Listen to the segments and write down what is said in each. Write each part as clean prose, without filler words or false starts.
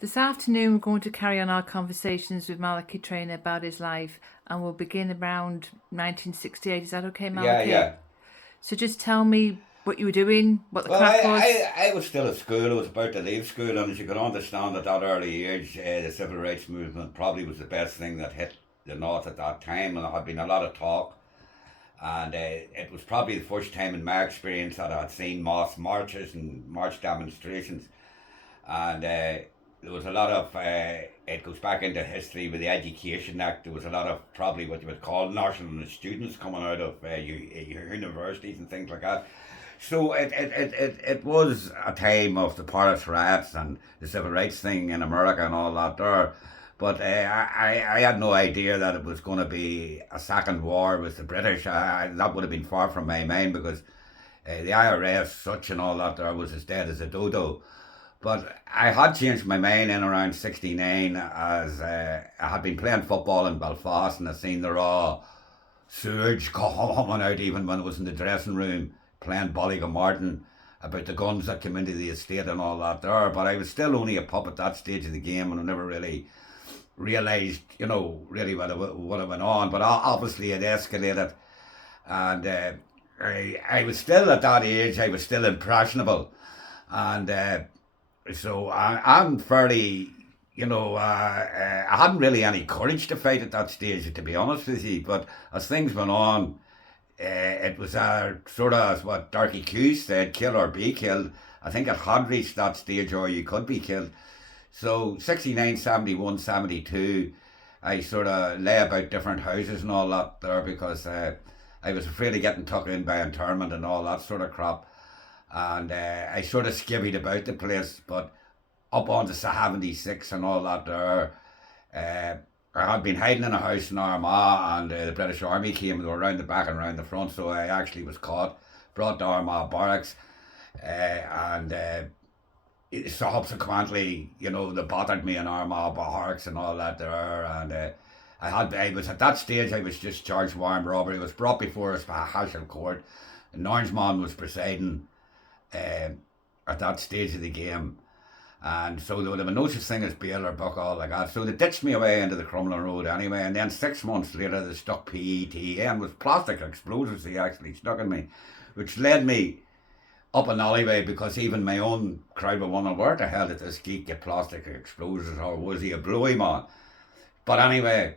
This afternoon, we're going to carry on our conversations with Malachy Trainor about his life, and we'll begin around 1968. Is that okay, Yeah, Malachy? yeah. So just tell me what you were doing, what the Well, crack was. I was still at school. I was about to leave school, and as you can understand, at that early age, the civil rights movement probably was the best thing that hit the north at that time, and there had been a lot of talk. And it was probably the first time in my experience that I had seen mass marches and march demonstrations. And there was a lot of it goes back into history with the Education Act. There was a lot of probably what you would call nationalist students coming out of universities and things like that. So it was a time of the Paris riots and the civil rights thing in America and all that there. But I had no idea that it was going to be a second war with the British. That would have been far from my mind because the IRS, such and all that there was as dead as a dodo. But I had changed my mind in around 69 as I had been playing football in Belfast and I seen the raw surge coming out even when I was in the dressing room playing Ballygamartin about the guns that came into the estate and all that there. But I was still only a pup at that stage of the game and I never really realised, really what went on. But obviously it escalated and I was still at that age, I was still impressionable. And so I'm fairly, I hadn't really any courage to fight at that stage, to be honest with you. But as things went on, it was sort of as what Darkie Hughes said, kill or be killed. I think it had reached that stage or you could be killed. So 69, 71, 72, I sort of lay about different houses and all that there because I was afraid of getting tucked in by internment and all that sort of crap. And I sort of skivvied about the place, but up on the 76 and all that there, I had been hiding in a house in Armagh and the British Army came and they were around the back and around the front, so I actually was caught, brought to Armagh barracks, and subsequently, they bothered me in Armagh barracks and all that there, and I was at that stage, I was just charged with armed robbery. I was brought before us by a Hashel court. An Orangeman was presiding uh, at that stage of the game. And so there would have been no such thing as bail or book, all like that. So they ditched me away into the Crumlin Road anyway. And then 6 months later, they stuck PET and with plastic explosives, they actually stuck in me, which led me up an alleyway because even my own crowd were wondering where the hell did this geek get plastic explosives or was he a blowy man? But anyway,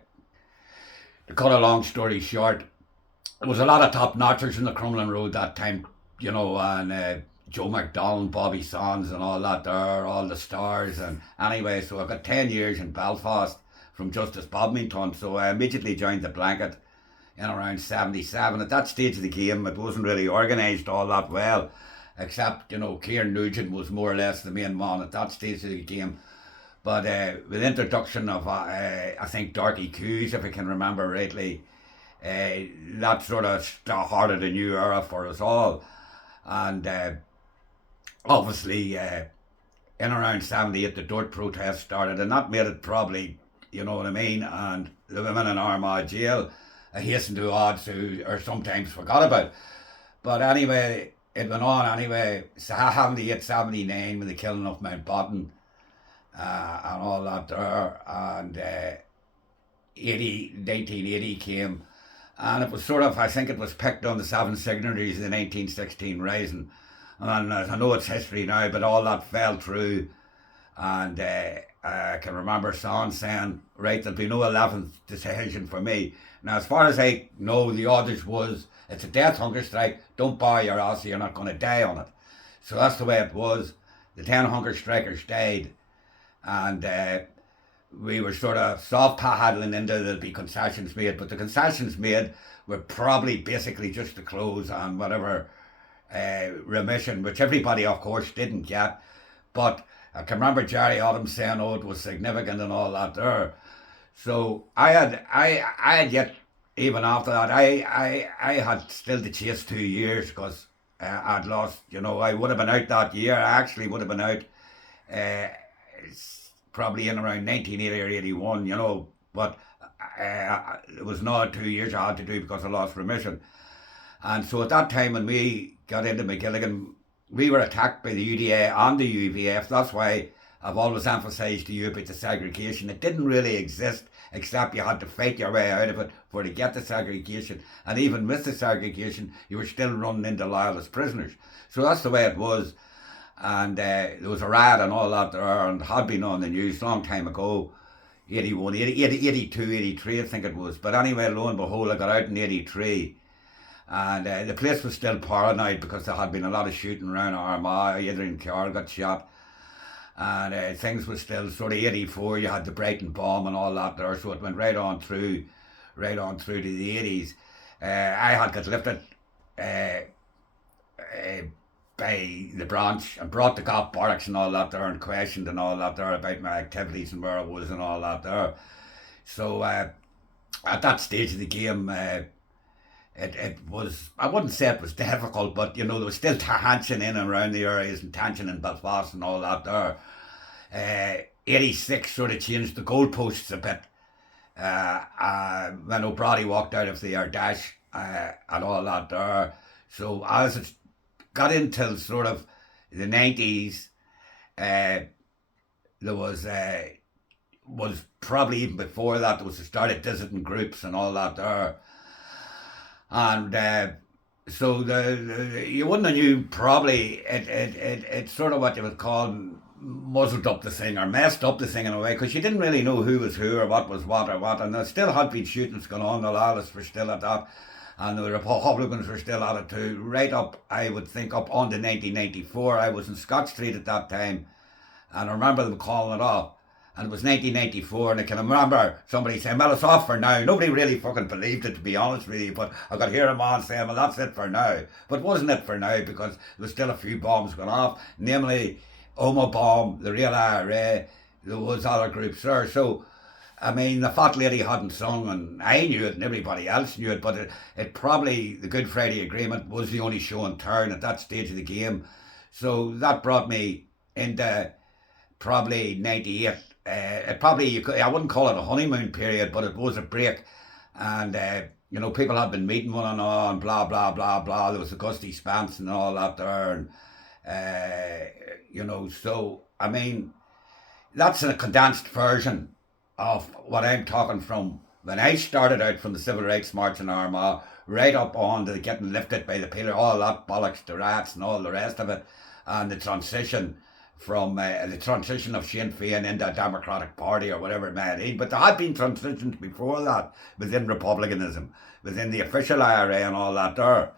to cut a long story short, there was a lot of top notchers in the Crumlin Road that time, and Joe McDonald, Bobby Sands, and all that there, all the stars. And anyway, so I got 10 years in Belfast from Justice Badminton. So I immediately joined the blanket in around 77. At that stage of the game, it wasn't really organised all that well, except, Kieran Nugent was more or less the main man at that stage of the game. But with the introduction of, I think, Darkie Hughes, if I can remember rightly, that sort of started a new era for us all. And obviously, in around 78, the Dirt protest started, and that made it probably, you know what I mean, and the women in Armagh jail hastened to odds who are sometimes forgot about. But anyway, it went on anyway, 78, 79, with the killing of Mountbatten and all that there, and 1980 came, and it was sort of, I think it was picked on the seven signatories of the 1916 Rising. And I know it's history now, but all that fell through. And I can remember Son saying, right, there'll be no 11th decision for me. Now, as far as I know, the orders was, it's a death hunger strike, don't buy your ass, you're not going to die on it. So that's the way it was. The 10 hunger strikers died. And we were sort of soft paddling into there'll be concessions made, but the concessions made were probably basically just the clothes and whatever remission, which everybody, of course, didn't get. But I can remember Jerry Adams saying, "Oh, it was significant and all that there." So I had yet even after that, I had still to chase 2 years because I'd lost. I would have been out that year. I actually would have been out. Uh, Probably in around 1980 or 81, but it was not 2 years I had to do because I lost remission. And so at that time when we got into McGilligan, we were attacked by the UDA and the UVF. That's why I've always emphasised to you about the segregation. It didn't really exist, except you had to fight your way out of it for to get the segregation. And even with the segregation, you were still running into loyalist prisoners. So that's the way it was. And there was a riot and all that there, and had been on the news a long time ago. 81, 80, 82, 83, I think it was. But anyway, lo and behold, I got out in 83. And the place was still paranoid because there had been a lot of shooting around Armagh. Adrian Carroll got shot. And things were still sort of 84. You had the Brighton bomb and all that there. So it went right on through to the 80s. I had got lifted by the branch and brought to Gop Barracks and all that there and questioned and all that there about my activities and where I was and all that there. So at that stage of the game, it was, I wouldn't say it was difficult, but you know, there was still tension in and around the areas and tension in Belfast and all that there. 86 sort of changed the goalposts a bit. When O'Brady walked out of the Ardash and all that there. So as it got into sort of the 90s, there was probably even before that, there was the start of dissident groups and all that there. And so you wouldn't have knew probably it sort of what you would call muzzled up the thing or messed up the thing in a way, because you didn't really know who was who or what was what or what. And there still had been shootings going on. The loyalists were still at that, and the Republicans were still at it too. Right up, I would think, up on to 1994. I was in Scott Street at that time, and I remember them calling it off. And it was 1994, and I can remember somebody saying, well, it's off for now. Nobody really fucking believed it, to be honest with you, but I could hear a man saying, well, that's it for now. But wasn't it for now, because there was still a few bombs going off, namely Oma Bomb, the Real IRA, there was other groups there. So, I mean, the fat lady hadn't sung, and I knew it, and everybody else knew it, but it probably, the Good Friday Agreement was the only show in town at that stage of the game. So that brought me into probably 98. It probably, I wouldn't call it a honeymoon period, but it was a break. And, you know, people had been meeting one another and blah, blah, blah, blah. There was the Gusty Spence and all that there. And, you know, so, I mean, that's a condensed version of what I'm talking from when I started out from the Civil Rights March in Armagh, right up on to getting lifted by the pillar, all that bollocks, the rats and all the rest of it, and the transition from the transition of Sinn Féin into a Democratic Party or whatever it may be. But there had been transitions before that within Republicanism, within the official IRA and all that there.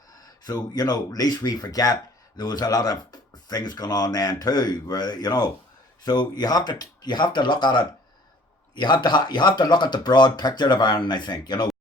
So, you know, least we forget there was a lot of things going on then too, where, you know, so you have to look at it. You have to look at the broad picture of Ireland, I think, you know.